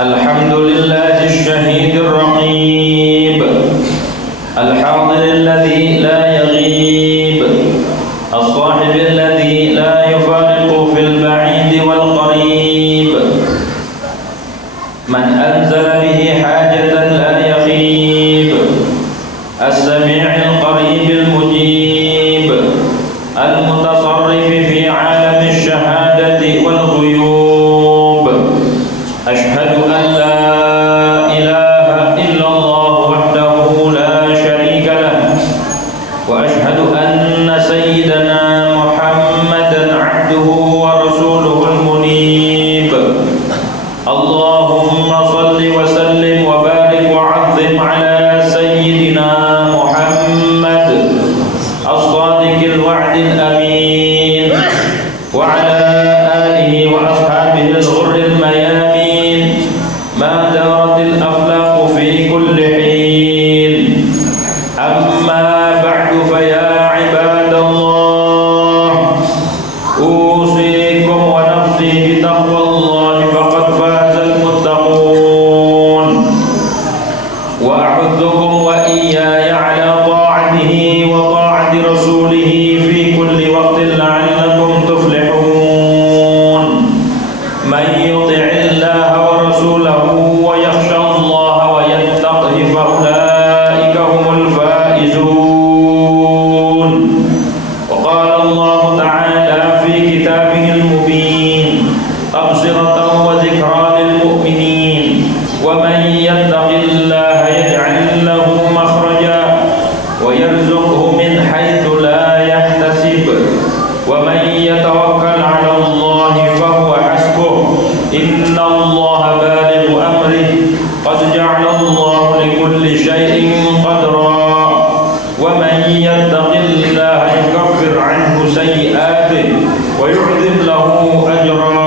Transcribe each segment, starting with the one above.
الحمد لله الشهيد الرقيب الحاضر الذي لا يغيب الصاحب الذي لا يفارق في البعيد والقريب من أنزل به حاجة لا يخيب السميع القريب المجيب المتصرف في عالم الشهادة والغيوب أشهد أن لا إله إلا الله وحده لا شريك له وأشهد أن سيدنا محمدا عبده ورسوله المنيب اللهم صل وسلم وبارك وعظم على سيدنا محمد الصادق الوعد الأمين وعلى آله وأصحابه الغر الميامين ما دارت الأفلاق في كل حين أما بعد فيا عباد الله أوصيكم ونفسي بتقوى الله فقد فاز المتقون وأحثكم وإياي على طاعته وطاعة رسوله في كل وقت لعلكم تفلحون من يطع الله ورسوله ويخشى الله ويتقه فأولئك هم الفائزون وقال الله تعالى في كتابه المبين تبصرة وذكرى للمؤمنين ومن يتق الله يجعل له مخرجا ويرزقه من حيث لا يحتسب ومن يتوكل على الله فهو حسبه إن الله بالغ أمره قد جعل الله لكل شيء قدرا ومن يتق الله يكفر عنه سيئاته ويعظم له أجرا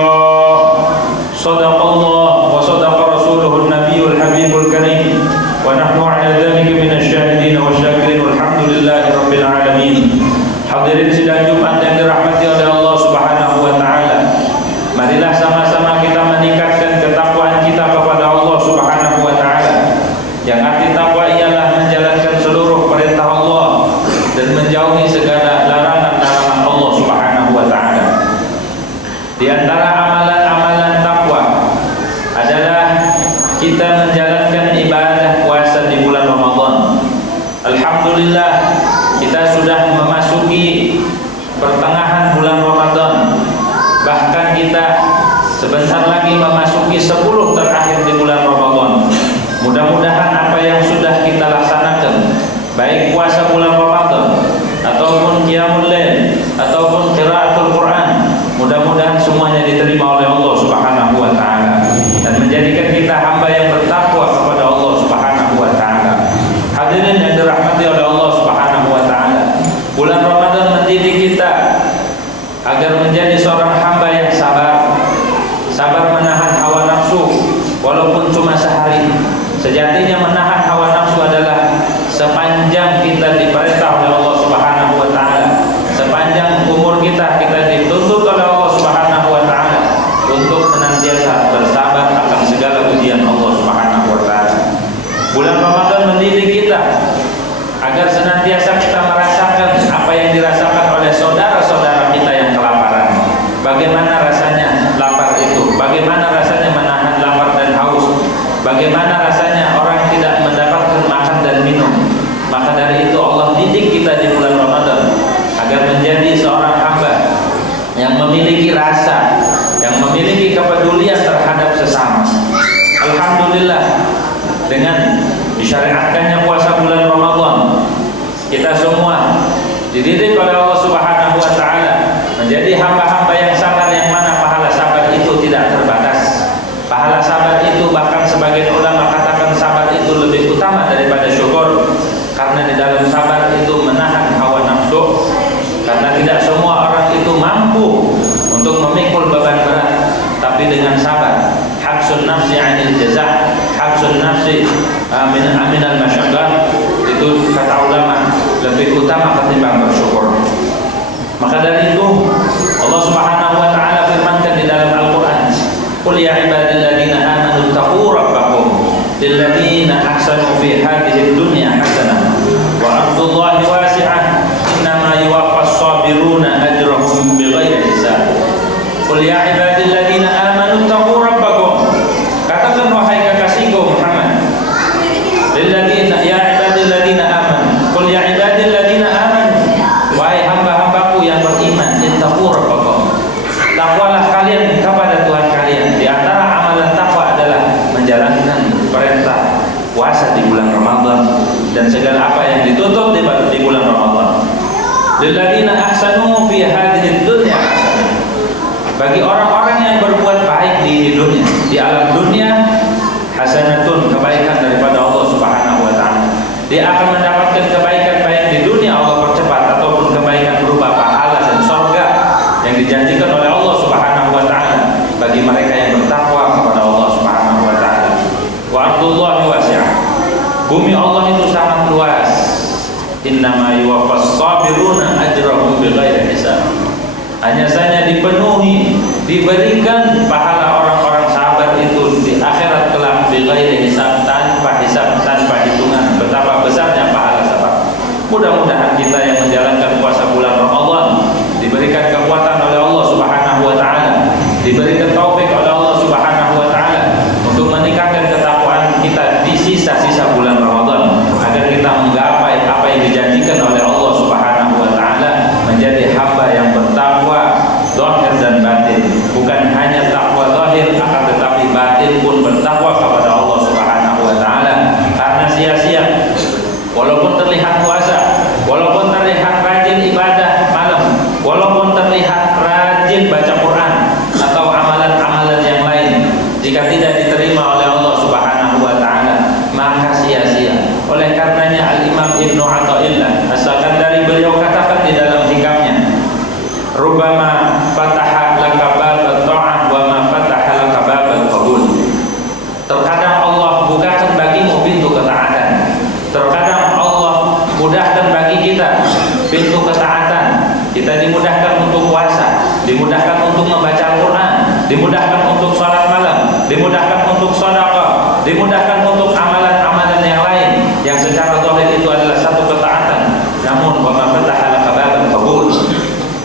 صدق الله وصدق رسوله النبي الحبيب الكريم ونحن على ذلك من الشاهدين والشاكرين والحمد لله رب العالمين. Hadirin sidang Jumat yang dirahmati oleh Allah Subhanahu wa taala. Marilah sama-sama kita meningkatkan ketakwaan kita kepada Allah Subhanahu wa taala. Yang arti takwa ialah menjalankan seluruh perintah Allah dan menjauhi segala larangan-larangan Allah Subhanahu wa taala. Di antara amalan-amalan takwa adalah kita menjalankan ibadah puasa di bulan Ramadan. Alhamdulillah kita sudah memasuki pertengahan bulan Ramadan. Bahkan kita sebentar lagi memasuki 10 terakhir di bulan Ramadan. Mudah-mudahan apa yang sudah kita laksanakan, baik puasa bulan Ramadan ataupun qiyamul lail ataupun qiraatul Quran, mudah-mudahan semuanya diterima oleh Allah Subhanahu wa taala dan menjadikan kita hamba yang bertakwa kepada Allah Subhanahu wa taala. Hadirin yang dirahmati oleh Allah Subhanahu wa taala, bulan Ramadan mendidik kita agar menjadi seorang hamba yang sabar menahan hawa nafsu walaupun cuma sehari. Sejatinya menahan hawa nafsu adalah sepanjang kita diperintah oleh Allah Subhanahu wa taala, sepanjang umur kita dituntut oleh Allah Subhanahu wa taala untuk senantiasa bersabar akan segala ujian Allah Subhanahu wa taala. Bulan Ramadan mendidik kita agar senantiasa kita merasakan apa yang dirasakan oleh saudara-saudara kita yang kelaparan. Bagaimana rasanya lapar itu? Bagaimana rasanya menahan lapar dan haus? Bagaimana rasanya orang tidak mendapatkan makan dan minum? Maka dari itu Allah didik kita di bulan Ramadan agar menjadi seorang hamba yang memiliki rasa, yang memiliki kepedulian terhadap sesama. Alhamdulillah, dengan disyariatkannya puasa bulan Ramadan, kita semua dididik oleh Allah Subhanahu wa taala menjadi hamba-hamba yang sabar, yang mana pahala sabar itu tidak terbatas. Pahala sabar itu bahkan sebagian ulama katakan sabar itu lebih utama daripada syukur, karena di dalam sabar itu menahan hawa nafsu, karena tidak semua orang itu mampu untuk memikul beban berat, tapi dengan sabar habsun nafsi 'anil jazaa, habsun nafsi aminal masyaqqah, itu kata ulama lebih utama ketimbang bersyukur. Maka dari itu Allah Subhanahu wa taala firmankan di dalam Al-Qur'an, "Qul ya ibadalladzina amanu taqu sabiruna ajrahum bighairi hisab. Qul ya ibadilladzina amanu taqu rabbakum. Katakan wahai kekasihku Muhammad, lilladzina ya ibadilladzina amanu. Qul ya ibadilladzina amanu. Wahai hamba-hambaku yang beriman, ittaqu rabbakum. Takwalah kalian kepada Tuhan kalian. Di antara amalan takwa adalah menjalankan perintah puasa di bulan Ramadan dan segala apa yang dituntut di bulan Ramadan. Lilladzina ahsanu fi hadhihi dunya hasanah. Bagi orang-orang yang berbuat baik di dunia, di alam dunia, hasanatun, kebaikan daripada Allah Subhanahu wa taala. Dia akan mendapatkan kebaikan baik di dunia, Allah percepat, ataupun kebaikan berupa pahala dan surga yang dijanjikan oleh Allah Subhanahu wa taala bagi mereka yang bertakwa kepada Allah Subhanahu wa taala. Wa ardullahi wasi'ah. Bumi Allah itu sangat luas. Innama yuwaffas sabiruna ajrahum bighairi hisab. Hanya saja dipenuhi, diberikan pahala orang-orang sabar itu di akhirat kelak bighairi hisab, tanpa hisab, tanpa hitungan. Betapa besarnya pahala sabar. Mudah-mudahan kita yang menjalankan puasa bulan Ramadan diberikan kekuatan oleh Allah Subhanahu wa taala, diberikan taufik oleh Allah Subhanahu wa taala untuk meningkatkan ketakwaan kita di sisa-sisa bulan Ramadan, agar kita menggapai apa yang dijanjikan oleh Allah Subhanahu wa taala, menjadi hamba yang bertakwa zahir dan batin. Bukan hanya takwa zahir, akan tetapi batin pun bertakwa kepada Allah Subhanahu wa taala. Karena sia-sia walaupun terlihat puasa, walaupun terlihat rajin ibadah malam, walaupun terlihat rajin baca Quran atau amalan-amalan yang lain, jika tidak diterima oleh Allah Subhanahu wa taala, maka sia-sia. Oleh karenanya Al-Imam Ibnu Athaillah As-Sakandari beliau katakan di dalam hikamnya, "Rubbama fataha laka babal ta'ah wa ma fataha laka babal qabul." Terkadang Allah bukakan bagimu pintu ketaatan. Terkadang Allah mudahkan bagi kita pintu ketaatan. Kita dimudahkan untuk puasa, dimudahkan untuk membaca Al-Quran, dimudahkan untuk salat malam, dimudahkan untuk sedekah, dimudahkan untuk amalan-amalan yang lain yang secara zahir itu adalah satu ketaatan. Namun wa ma fataha laka babal qabul,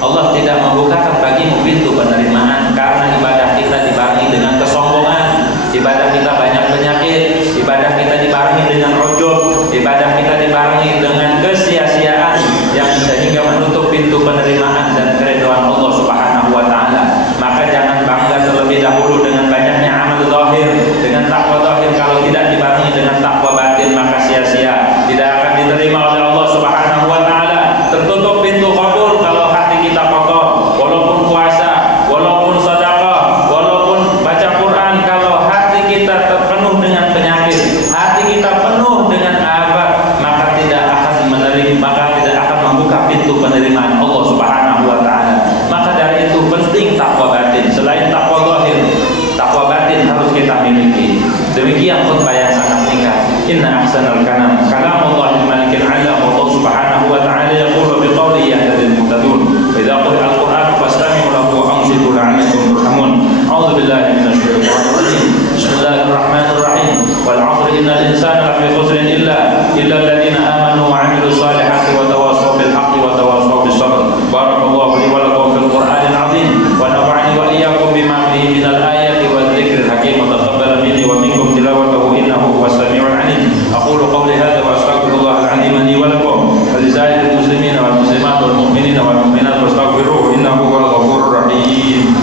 Allah tidak membukakan bagimu pintu penerimaan karena ibadah kita dibarengi dengan kesombongan, ibadah kita banyak penyakit, ibadah kita dibarengi dengan ujub, ibadah kita dibarengi dengan kesia-siaan yang sehingga menutup pintu penerimaan dan keridhaan Allah Subhanahu wa taala. Maka jangan bangga terlebih dahulu dengan banyaknya amal zahir, dengan takwa zahir. Kalau tidak dibarengi dengan takwa batin, maka sia-sia, tidak akan diterima oleh Allah Subhanahu wa taala. Tertutup pintu qabul kalau hati kita kotor, walaupun puasa, walaupun sedekah, walaupun baca Quran, kalau hati kita terpenuh dengan penyakit, hati kita penuh dengan afat, maka tidak akan menerima, maka tidak akan membuka pintu penerimaan Allah Subhanahu wa taala. Maka dari itu penting takwa batin. Selain takwa zahir, takwa batin harus kita miliki. Demikian khutbah yang sangat singkat. Inna ahsanal kalam kalamullah al-malikil alam. Allah Subhanahu wa taala yaqulu biqawli yahdil muhtadun. Wa idza quri'a al-Qur'an fastami'u lahu wa ansitu la'allakum turhamun. A'udzu billahi minasy syaithanir rajim. Bismillahirrahmanirrahim. Wal 'asri innal insana lafi khusrin illa alladziina aamanu wa 'amilus shalihati wa tawassaw bil haqqi wa tawassaw bis sabr. Barakallahu li wa lakum fil Qur'anil 'azim wa nafa'ani wa iyyakum bima fihi minal ayati wadh dhikril hakim wa taqabbala minni wa minkum tilawatahu innahu huwas samiul 'alim. Aqulu qawli hadza wa astaghfirullahal 'azim li wa lakum wa li sa'iril muslimina wal muslimat wal mu'minina wal mu'minat fastaghfiruhu innahu huwal ghafurur rahim.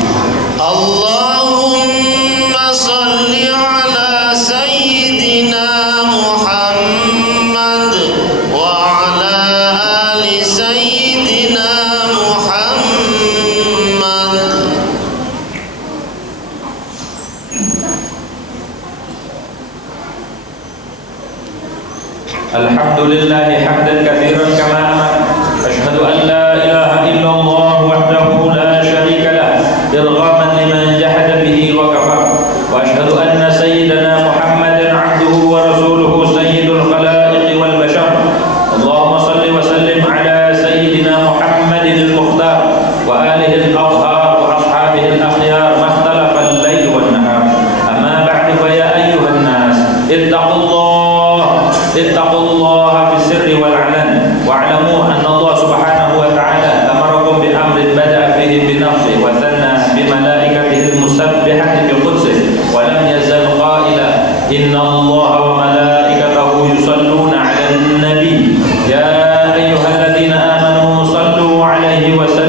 Allahumma salli ala sayyidina Muhammad wa ala ali sayyidina Muhammad. Alhamdulillahi hamdan katsiran kama amar. Asyhadu an la ilaha illallah wahdahu la syarika lah, irghaman liman jahada bihi wa kafar. Wa asyhadu anna sayyidana Muhammadan 'abduhu wa rasuluhu sayyidul khalaiqi wal bashar. Allahumma salli wa sallim ala sayyidina Muhammadin al-mukhtar wa alihi al-athhar wa ashabihi al-akhyar ma ikhtalafa al-layl wan nahar. Amma ba'du fa ya ayyuhan nas ittaqullaha fi sirri عليه وسلم